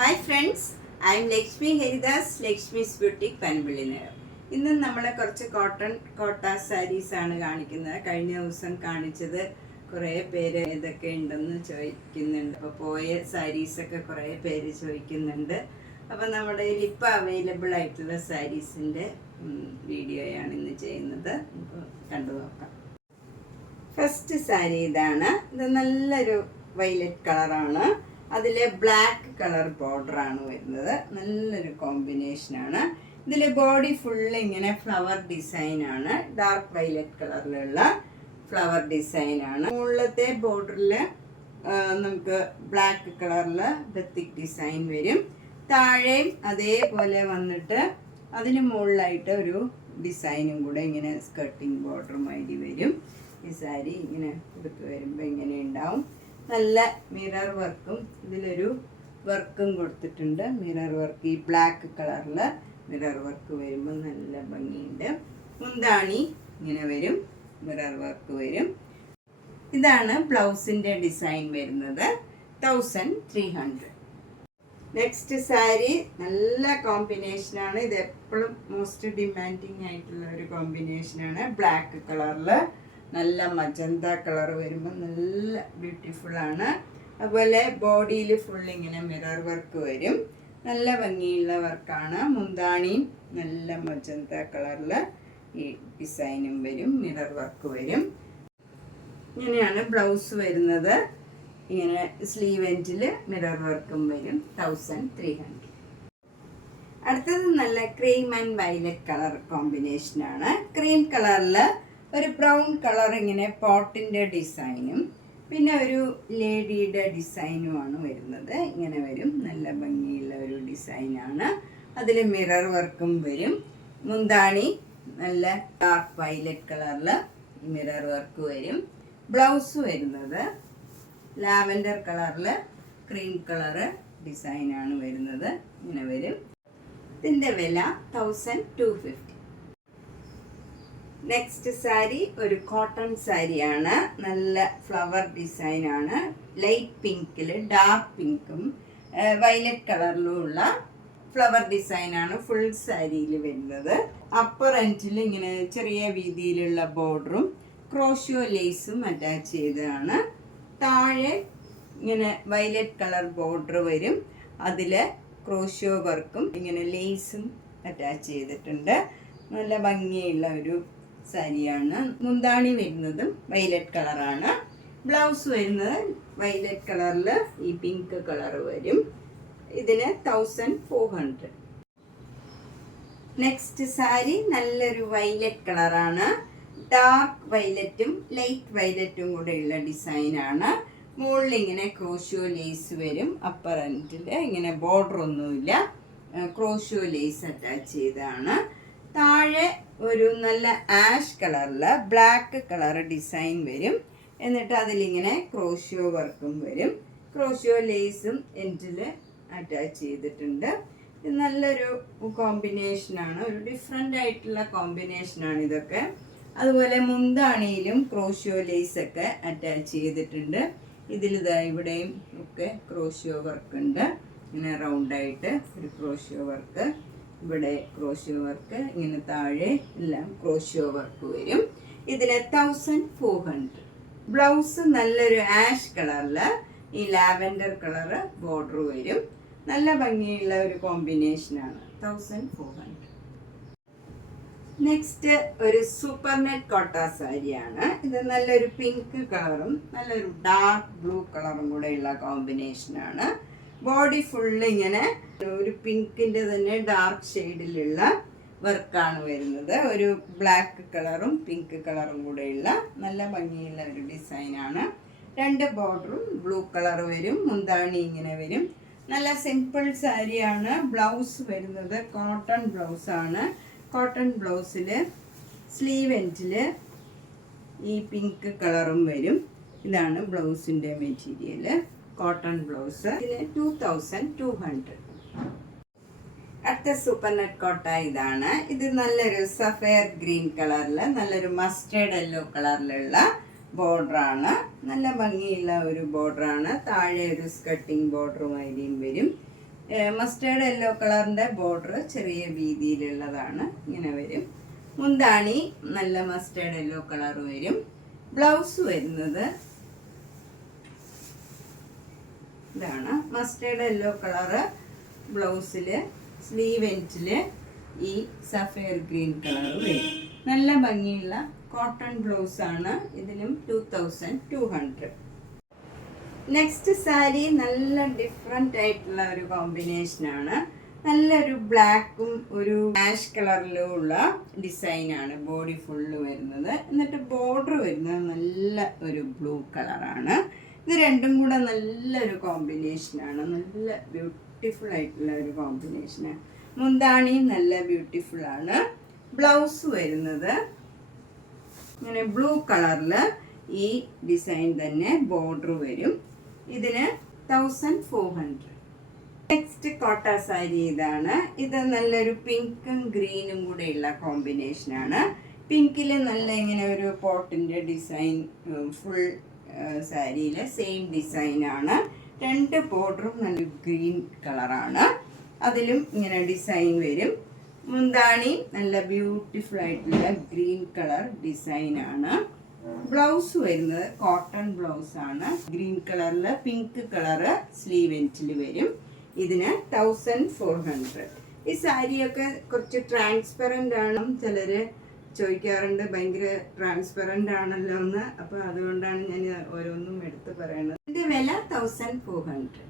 Hi friends, I M Lakshmi Haridas, Lakshmi's boutique Panampilly Nagar. ഇന്ന് നമ്മളെ കുറച്ച് കോട്ട സാരീസാണ് കാണിക്കുന്നത്. കഴിഞ്ഞ ദിവസം കാണിച്ചത് കുറേ പേര് ഇതൊക്കെ ഉണ്ടെന്ന് ചോദിക്കുന്നുണ്ട്. അപ്പോൾ പോയ സാരീസൊക്കെ കുറേ പേര് ചോദിക്കുന്നുണ്ട്. അപ്പോൾ നമ്മുടെ കയ്യിൽ ഇപ്പോൾ അവൈലബിൾ ആയിട്ടുള്ള സാരീസിൻ്റെ വീഡിയോയാണ് ഇന്ന് ചെയ്യുന്നത്. അപ്പോൾ കണ്ടു നോക്കാം. ഫസ്റ്റ് സാരി ഇതാണ്. ഇത് നല്ലൊരു വയലറ്റ് കളറാണ്. അതിൽ ബ്ലാക്ക് കളർ ബോർഡറാണ് വരുന്നത്. നല്ലൊരു കോമ്പിനേഷനാണ്. ഇതിൽ ബോഡി ഫുള്ള് ഇങ്ങനെ ഫ്ലവർ ഡിസൈനാണ്. ഡാർക്ക് വയലറ്റ് കളറിലുള്ള ഫ്ലവർ ഡിസൈനാണ്. മുകളിലത്തെ ബോർഡറിൽ നമുക്ക് ബ്ലാക്ക് കളറിൽ ബത്തിക് ഡിസൈൻ വരും. താഴെയും അതേപോലെ വന്നിട്ട് അതിന് മുകളിലായിട്ട് ഒരു ഡിസൈനും കൂടെ ഇങ്ങനെ സ്കർട്ടിങ് ബോർഡറുമായിട്ട് വരും. ഈ സാരി ഇങ്ങനെ എടുത്ത് വരുമ്പോൾ ഇങ്ങനെ ഉണ്ടാവും. നല്ല മിറർ വർക്കും ഇതിലൊരു വർക്കും കൊടുത്തിട്ടുണ്ട്. മിറർ വർക്ക് ഈ ബ്ലാക്ക് കളറിൽ മിറർ വർക്ക് വരുമ്പോൾ നല്ല ഭംഗിയുണ്ട്. മുന്താണി ഇങ്ങനെ വരും, മിറർ വർക്ക് വരും. ഇതാണ് ബ്ലൗസിൻ്റെ ഡിസൈൻ വരുന്നത്. 1300. നെക്സ്റ്റ് സാരി നല്ല കോമ്പിനേഷനാണ്. ഇത് എപ്പോഴും മോസ്റ്റ് ഡിമാൻഡിങ് ആയിട്ടുള്ള ഒരു കോമ്പിനേഷനാണ്. ബ്ലാക്ക് കളറിൽ നല്ല മജന്ത കളർ വരുമ്പോൾ നല്ല ബ്യൂട്ടിഫുള്ളാണ്. അതുപോലെ ബോഡിയിൽ ഫുൾ ഇങ്ങനെ മിറർ വർക്ക് വരും. നല്ല ഭംഗിയുള്ള വർക്കാണ്. മുന്താണിയും നല്ല മജന്ത കളറിൽ ഈ ഡിസൈനും വരും, മിറർ വർക്ക് വരും. ഇങ്ങനെയാണ് ബ്ലൗസ് വരുന്നത്. ഇങ്ങനെ സ്ലീവ് എൻഡിൽ മിറർ വർക്കും വരും. 1300. അടുത്തത് നല്ല ക്രീം ആൻഡ് വയലറ്റ് കളർ കോമ്പിനേഷനാണ്. ക്രീം കളറിൽ ഒരു ബ്രൗൺ കളർ ഇങ്ങനെ പോട്ടിൻ്റെ ഡിസൈനും പിന്നെ ഒരു ലേഡിയുടെ ഡിസൈനുമാണ് വരുന്നത്. ഇങ്ങനെ വരും. നല്ല ഭംഗിയുള്ള ഒരു ഡിസൈനാണ്. അതിൽ മിറർ വർക്കും വരും. മുന്താണി നല്ല ഡാർക്ക് വയലറ്റ് കളറിൽ മിറർ വർക്ക് വരും. ബ്ലൗസ് വരുന്നത് ലാവൻഡർ കളറിൽ ക്രീം കളറ് ഡിസൈനാണ് വരുന്നത്. ഇങ്ങനെ വരും. ഇതിൻ്റെ വില 1250. നെക്സ്റ്റ് സാരി ഒരു കോട്ടൺ സാരിയാണ്. നല്ല ഫ്ലവർ ഡിസൈനാണ്. ലൈറ്റ് പിങ്കിൽ ഡാർക്ക് പിങ്കും വയലറ്റ് കളറിലും ഉള്ള ഫ്ലവർ ഡിസൈനാണ് ഫുൾ സാരിയിൽ വരുന്നത്. അപ്പർ എൻഡിൽ ഇങ്ങനെ ചെറിയ വീതിയിലുള്ള ബോർഡറും ക്രോഷ്യോ ലേസും അറ്റാച്ച് ചെയ്തതാണ്. താഴെ ഇങ്ങനെ വയലറ്റ് കളർ ബോർഡർ വരും. അതിൽ ക്രോഷ്യോ വർക്കും ഇങ്ങനെ ലേസും അറ്റാച്ച് ചെയ്തിട്ടുണ്ട്. നല്ല ഭംഗിയുള്ള ഒരു സാരിയാണ്. മുന്താണി വരുന്നതും വയലറ്റ് കളറാണ്. ബ്ലൗസ് വരുന്നത് വയലറ്റ് കളറിൽ ഈ പിങ്ക് കളർ വരും. ഇതിന് 1400. നെക്സ്റ്റ് സാരി നല്ലൊരു വയലറ്റ് കളറാണ്. ഡാർക്ക് വയലറ്റും ലൈറ്റ് വയലറ്റും കൂടെയുള്ള ഡിസൈനാണ്. മുകളിൽ ഇങ്ങനെ ക്രോഷ്യോ ലേസ് വരും. അപ്പർ എൻഡിൽ ഇങ്ങനെ ബോർഡർ ഒന്നുമില്ല, ക്രോഷ്യോ ലേസ് അറ്റാച്ച് ചെയ്തതാണ്. താഴെ ഒരു നല്ല ആഷ് കളറിൽ ബ്ലാക്ക് കളർ ഡിസൈൻ വരും. എന്നിട്ട് അതിലിങ്ങനെ ക്രോഷ്യോ വർക്കും വരും. ക്രോഷ്യോ ലേസും എൻഡിൽ അറ്റാച്ച് ചെയ്തിട്ടുണ്ട്. ഇത് നല്ലൊരു കോമ്പിനേഷനാണ്. ഒരു ഡിഫറെൻ്റ് ആയിട്ടുള്ള കോമ്പിനേഷനാണ് ഇതൊക്കെ. അതുപോലെ മുന്താണിയിലും ക്രോഷ്യോ ലേസൊക്കെ അറ്റാച്ച് ചെയ്തിട്ടുണ്ട്. ഇതിലിതാ ഇവിടെയും ഒക്കെ ക്രോഷ്യോ വർക്ക് ഉണ്ട്. ഇങ്ങനെ റൗണ്ടായിട്ട് ഒരു ക്രോഷ്യോ വർക്ക്, ഇവിടെ ക്രോഷ്യോ വർക്ക്, ഇങ്ങനെ താഴെ എല്ലാം ക്രോഷ്യോ വർക്ക് വരും. ഇതിന് 1400. ബ്ലൗസ് നല്ലൊരു ആഷ് കളറിൽ ഈ ലാവൻഡർ കളറ് ബോർഡർ വരും. നല്ല ഭംഗിയുള്ള ഒരു കോമ്പിനേഷനാണ്. 1400. നെക്സ്റ്റ് ഒരു സൂപ്പർ നെറ്റ് കോട്ട സാരിയാണ്. ഇത് നല്ലൊരു പിങ്ക് കളറും നല്ലൊരു ഡാർക്ക് ബ്ലൂ കളറും കൂടെയുള്ള കോമ്പിനേഷനാണ്. ബോഡി ഫുള്ള് ഇങ്ങനെ ഒരു പിങ്കിൻ്റെ തന്നെ ഡാർക്ക് ഷെയ്ഡിലുള്ള വർക്കാണ് വരുന്നത്. ഒരു ബ്ലാക്ക് കളറും പിങ്ക് കളറും കൂടെയുള്ള നല്ല ഭംഗിയുള്ള ഒരു ഡിസൈനാണ്. രണ്ട് ബോർഡറും ബ്ലൂ കളർ വരും. മുന്താണി ഇങ്ങനെ വരും. നല്ല സിമ്പിൾ സാരിയാണ്. ബ്ലൗസ് വരുന്നത് കോട്ടൺ ബ്ലൗസാണ്. കോട്ടൺ ബ്ലൗസിൽ സ്ലീവ് എൻഡിൽ ഈ പിങ്ക് കളറും വരും. ഇതാണ് ബ്ലൗസിൻ്റെ മെറ്റീരിയൽ. Cotton blouse. ഇതിന് 2200. അടുത്ത സൂപ്പർ നെറ്റ് കോട്ട ഇതാണ്. ഇത് നല്ലൊരു സഫയർ ഗ്രീൻ കളറിൽ നല്ലൊരു മസ്റ്റേർഡ് യെല്ലോ കളറിലുള്ള ബോർഡറാണ്. നല്ല ഭംഗിയുള്ള ഒരു ബോർഡറാണ്. താഴെ ഒരു സ്കർട്ടിങ് ബോർഡറുമായിരിക്കും വരും. മസ്റ്റേർഡ് യെല്ലോ കളറിൻ്റെ ബോർഡർ ചെറിയ വീതിയിലുള്ളതാണ്, ഇങ്ങനെ വരും. മുന്താണി നല്ല മസ്റ്റേർഡ് യെല്ലോ കളർ വരും. ബ്ലൗസ് വരുന്നത് ഇതാണ്, മസ്റ്റേർഡ് യെല്ലോ കളറ്. ബ്ലൗസിൽ സ്ലീവ് എൻഡിൽ ഈ സഫയർ ഗ്രീൻ കളർ വരും. നല്ല ഭംഗിയുള്ള കോട്ടൺ ബ്ലൗസ് ആണ്. ഇതിനും 2200. നെക്സ്റ്റ് സാരി നല്ല ഡിഫറെൻ്റ് ആയിട്ടുള്ള ഒരു കോമ്പിനേഷനാണ്. നല്ലൊരു ബ്ലാക്കും ഒരു ആഷ് കളറിലും ഉള്ള ഡിസൈനാണ്. ബോഡി ഫുള്ള് വരുന്നത്. എന്നിട്ട് ബോർഡർ വരുന്നത് നല്ല ഒരു ബ്ലൂ കളറാണ്. ഇത് രണ്ടും കൂടെ നല്ലൊരു കോമ്പിനേഷനാണ്. നല്ല ബ്യൂട്ടിഫുൾ ആയിട്ടുള്ള ഒരു കോമ്പിനേഷനാണ്. മുന്താണിയും നല്ല ബ്യൂട്ടിഫുൾ ആണ്. ബ്ലൗസ് വരുന്നത് ഇങ്ങനെ ബ്ലൂ കളറിൽ ഈ ഡിസൈൻ തന്നെ ബോർഡർ വരും. ഇതിന് 1400. നെക്സ്റ്റ് കോട്ട സാരി ഇതാണ്. ഇത് നല്ലൊരു പിങ്കും ഗ്രീനും കൂടെയുള്ള കോമ്പിനേഷനാണ്. പിങ്കിൽ നല്ല ഇങ്ങനെ ഒരു പോട്ടിൻ്റെ ഡിസൈൻ ഫുൾ സാരിയിൽ സെയിം ഡിസൈനാണ്. രണ്ട് ബോർഡറും നല്ല ഗ്രീൻ കളറാണ്. അതിലും ഇങ്ങനെ ഡിസൈൻ വരും. മുന്താണി നല്ല ബ്യൂട്ടിഫുൾ ആയിട്ടുള്ള ഗ്രീൻ കളർ ഡിസൈനാണ്. ബ്ലൗസ് വരുന്നത് കോട്ടൺ ബ്ലൗസ് ആണ്. ഗ്രീൻ കളറിൽ പിങ്ക് കളറ് സ്ലീവ് എൻഡിൽ വരും. ഇതിന് 1400. ഈ സാരിയൊക്കെ കുറച്ച് ട്രാൻസ്പെറൻ്റ് ആണ്. ചിലർ ചോദിക്കാറുണ്ട് ഭയങ്കര ട്രാൻസ്പെറൻ്റ് ആണല്ലോ എന്ന്. അപ്പോൾ അതുകൊണ്ടാണ് ഞാൻ ഓരോന്നും എടുത്ത് പറയുന്നത്. ഇതിൻ്റെ വില 1400.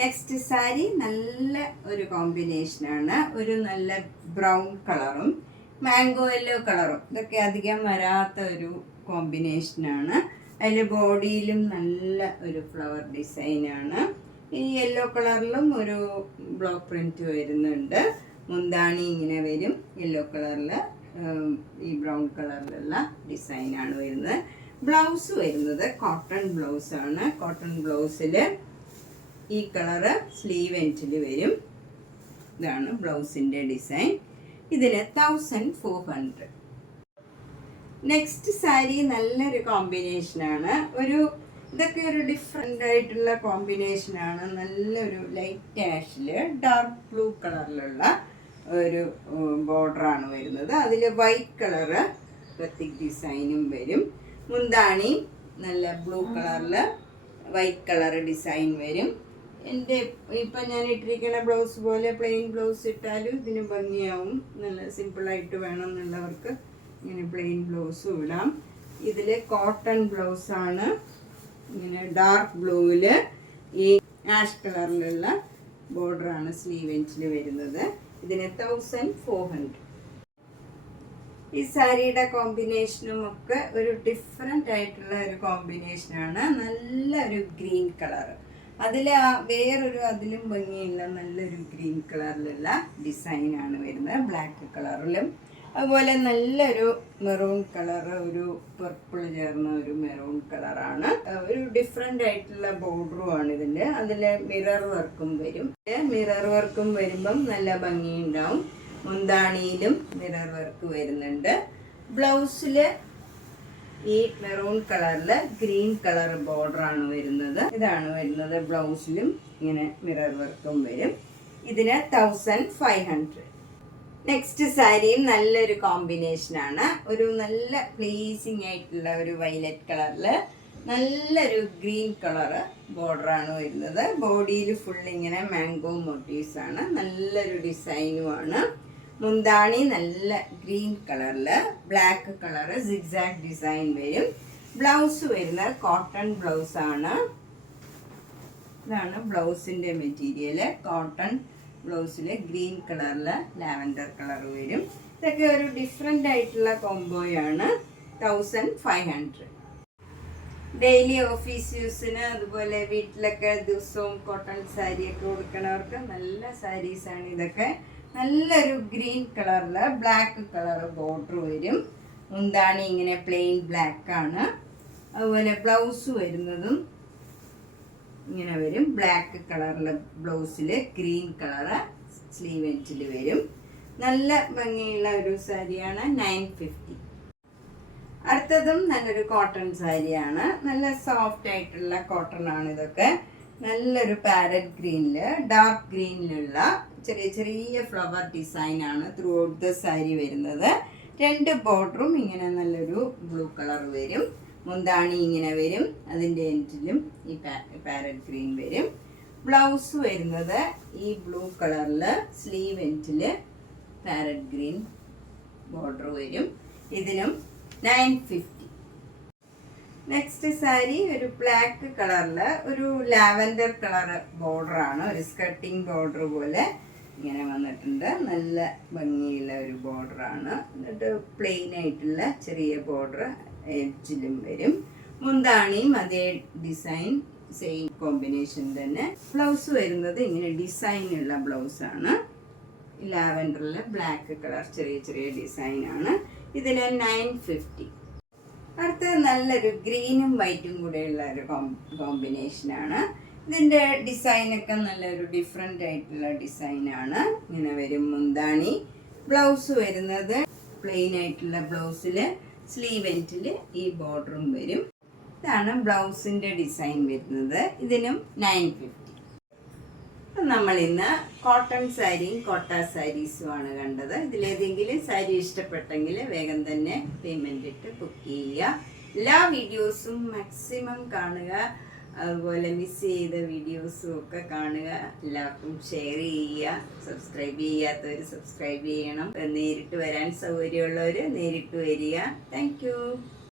നെക്സ്റ്റ് സാരി നല്ല ഒരു കോമ്പിനേഷനാണ്. ഒരു നല്ല ബ്രൗൺ കളറും മാംഗോ യെല്ലോ കളറും. ഇതൊക്കെ അധികം വരാത്ത ഒരു കോമ്പിനേഷനാണ്. അതിൽ ബോഡിയിലും നല്ല ഒരു ഫ്ലവർ ഡിസൈനാണ്. ഈ യെല്ലോ കളറിലും ഒരു ബ്ലോക്ക് പ്രിൻറ്റ് വരുന്നുണ്ട്. മുന്താണി ഇങ്ങനെ വരും. യെല്ലോ കളറിൽ ഈ ബ്രൗൺ കളറിലുള്ള ഡിസൈനാണ് വരുന്നത്. ബ്ലൗസ് വരുന്നത് കോട്ടൺ ബ്ലൗസാണ്. കോട്ടൺ ബ്ലൗസിൽ ഈ കളറ് സ്ലീവ് എൻഡിൽ വരും. ഇതാണ് ബ്ലൗസിൻ്റെ ഡിസൈൻ. ഇതിന് 1400. നെക്സ്റ്റ് സാരി നല്ലൊരു കോമ്പിനേഷനാണ്. ഇതൊക്കെ ഒരു ഡിഫറെൻ്റ് ആയിട്ടുള്ള കോമ്പിനേഷനാണ്. നല്ലൊരു ലൈറ്റ് ആഷിൽ ഡാർക്ക് ബ്ലൂ കളറിലുള്ള ഒരു ബോർഡറാണ് വരുന്നത്. അതിൽ വൈറ്റ് കളറ് പ്രത്യേക ഡിസൈനും വരും. മുന്താണി നല്ല ബ്ലൂ കളറിൽ വൈറ്റ് കളർ ഡിസൈൻ വരും. ഇപ്പം ഞാൻ ഇട്ടിരിക്കുന്ന ബ്ലൗസ് പോലെ പ്ലെയിൻ ബ്ലൗസ് ഇട്ടാലും ഇതിന് ഭംഗിയാവും. നല്ല സിമ്പിളായിട്ട് വേണം എന്നുള്ളവർക്ക് ഇങ്ങനെ പ്ലെയിൻ ബ്ലൗസും ഇടാം. ഇതിൽ കോട്ടൺ ബ്ലൗസാണ്. ഇങ്ങനെ ഡാർക്ക് ബ്ലൂവിൽ ഈ ആഷ് കളറിലുള്ള ബോർഡറാണ് സ്ലീവ് എൻഡിൽ വരുന്നത്. ഇതിന് 1400. ഈ സാരിയുടെ കോമ്പിനേഷനും ഒക്കെ ഒരു ഡിഫറെൻ്റ് ആയിട്ടുള്ള ഒരു കോമ്പിനേഷനാണ്. നല്ലൊരു ഗ്രീൻ കളർ. അതിലും ഭംഗിയുള്ള നല്ലൊരു ഗ്രീൻ കളറിലുള്ള ഡിസൈനാണ് വരുന്നത്. ബ്ലാക്ക് കളറിലും അതുപോലെ നല്ലൊരു മെറൂൺ കളറ്, ഒരു പർപ്പിൾ ചേർന്ന ഒരു മെറൂൺ കളറാണ്. ഒരു ഡിഫറെൻ്റ് ആയിട്ടുള്ള ബോർഡറുമാണ് ഇതിൻ്റെ. അതിൽ മിറർ വർക്കും വരും. മിറർ വർക്കും വരുമ്പം നല്ല ഭംഗിയുണ്ടാവും. മുന്താണിയിലും മിറർ വർക്ക് വരുന്നുണ്ട്. ബ്ലൗസിൽ ഈ മെറൂൺ കളറിൽ ഗ്രീൻ കളർ ബോർഡറാണ് വരുന്നത്. ഇതാണ് വരുന്നത്. ബ്ലൗസിലും ഇങ്ങനെ മിറർ വർക്കും വരും. ഇതിന് 1500. നെക്സ്റ്റ് സാരിയും നല്ലൊരു കോമ്പിനേഷനാണ്. ഒരു നല്ല പ്ലീസിങ് ആയിട്ടുള്ള ഒരു വയലറ്റ് കളറിൽ നല്ലൊരു ഗ്രീൻ കളറ് ബോർഡറാണ് വരുന്നത്. ബോഡിയിൽ ഫുൾ ഇങ്ങനെ മാംഗോ മോട്ടീവ്സ് ആണ്. നല്ലൊരു ഡിസൈനുമാണ്. മുന്താണി നല്ല ഗ്രീൻ കളറിൽ ബ്ലാക്ക് കളറ് സിഗ്സാഗ് ഡിസൈൻ വരും. ബ്ലൗസ് വരുന്നത് കോട്ടൺ ബ്ലൗസാണ്. ഇതാണ് ബ്ലൗസിൻ്റെ മെറ്റീരിയൽ. കോട്ടൺ ബ്ലൗസിൽ ഗ്രീൻ കളറിൽ ലാവൻഡർ കളർ വരും. ഇതൊക്കെ ഒരു ഡിഫറെൻ്റ് ആയിട്ടുള്ള കോംബോയാണ്. 1500. ഡെയിലി ഓഫീസ് യൂസിന് അതുപോലെ വീട്ടിലൊക്കെ ദിവസവും കോട്ടൺ സാരിയൊക്കെ കൊടുക്കണവർക്ക് നല്ല സാരീസാണ് ഇതൊക്കെ. നല്ലൊരു ഗ്രീൻ കളറിൽ ബ്ലാക്ക് കളർ ബോർഡർ വരും. മുന്താണി ഇങ്ങനെ പ്ലെയിൻ ബ്ലാക്ക് ആണ്. അതുപോലെ ബ്ലൗസ് വരുന്നതും ഇങ്ങനെ വരും. ബ്ലാക്ക് കളറിലെ ബ്ലൗസിൽ ഗ്രീൻ കളറ് സ്ലീവ് എൻഡിൽ വരും. നല്ല ഭംഗിയുള്ള ഒരു സാരിയാണ്. 950. അടുത്തതും നല്ലൊരു കോട്ടൺ സാരിയാണ്. നല്ല സോഫ്റ്റ് ആയിട്ടുള്ള കോട്ടൺ ആണ് ഇതൊക്കെ. നല്ലൊരു പാരറ്റ് ഗ്രീനില് ഡാർക്ക് ഗ്രീനിലുള്ള ചെറിയ ചെറിയ ഫ്ലവർ ഡിസൈൻ ആണ് ത്രൂ ഔട്ട് ദ സാരി വരുന്നത്. 2 ബോർഡറും ഇങ്ങനെ നല്ലൊരു ബ്ലൂ കളർ വരും. മുന്താണി ഇങ്ങനെ വരും. അതിൻ്റെ എൻഡിലും ഈ പാരറ്റ് ഗ്രീൻ വരും. ബ്ലൗസ് വരുന്നത് ഈ ബ്ലൂ കളറിൽ സ്ലീവ് എൻഡില് പാരറ്റ് ഗ്രീൻ ബോർഡർ വരും. ഇതിനും 950. നെക്സ്റ്റ് സാരി ഒരു ബ്ലാക്ക് കളറിൽ ഒരു ലാവൻഡർ കളർ ബോർഡറാണ്. ഒരു സ്കർട്ടിങ് ബോർഡർ പോലെ ഇങ്ങനെ വന്നിട്ടുണ്ട്. നല്ല ഭംഗിയുള്ള ഒരു ബോർഡറാണ്. എന്നിട്ട് പ്ലെയിൻ ആയിട്ടുള്ള ചെറിയ ബോർഡർ എഡ്ജിലും വരും. മുന്താണിയും അതേ ഡിസൈൻ സെയിം കോമ്പിനേഷൻ തന്നെ. ബ്ലൗസ് വരുന്നത് ഇങ്ങനെ ഡിസൈനുള്ള ബ്ലൗസാണ്. ലാവൻഡറിൽ ബ്ലാക്ക് കളർ ചെറിയ ചെറിയ ഡിസൈനാണ്. ഇതിന് 950. അടുത്ത നല്ലൊരു ഗ്രീനും വൈറ്റും കൂടെയുള്ള ഒരു കോമ്പിനേഷനാണ്. ഇതിൻ്റെ ഡിസൈനൊക്കെ നല്ലൊരു ഡിഫറെൻ്റ് ആയിട്ടുള്ള ഡിസൈനാണ്. ഇങ്ങനെ വരും മുന്താണി. ബ്ലൗസ് വരുന്നത് പ്ലെയിൻ ആയിട്ടുള്ള ബ്ലൗസിൽ സ്ലീവ് എൻഡിൽ ഈ ബോർഡറും വരും. ഇതാണ് ബ്ലൗസിൻ്റെ ഡിസൈൻ വരുന്നത്. ഇതിനും 950. നമ്മൾ ഇന്ന് കോട്ടൺ സാരിയും കോട്ട സാരീസുമാണ് കണ്ടത്. ഇതിലേതെങ്കിലും സാരി ഇഷ്ടപ്പെട്ടെങ്കിൽ വേഗം തന്നെ പേയ്മെൻ്റ് ഇട്ട് ബുക്ക് ചെയ്യുക. എല്ലാ വീഡിയോസും മാക്സിമം കാണുക. അതുപോലെ മിസ് ചെയ്ത വീഡിയോസും ഒക്കെ കാണുക. എല്ലാവർക്കും ഷെയർ ചെയ്യുക. സബ്സ്ക്രൈബ് ചെയ്യാത്തവർ സബ്സ്ക്രൈബ് ചെയ്യണം. നേരിട്ട് വരാൻ സൗകര്യമുള്ളവർ നേരിട്ട് വരിക. താങ്ക്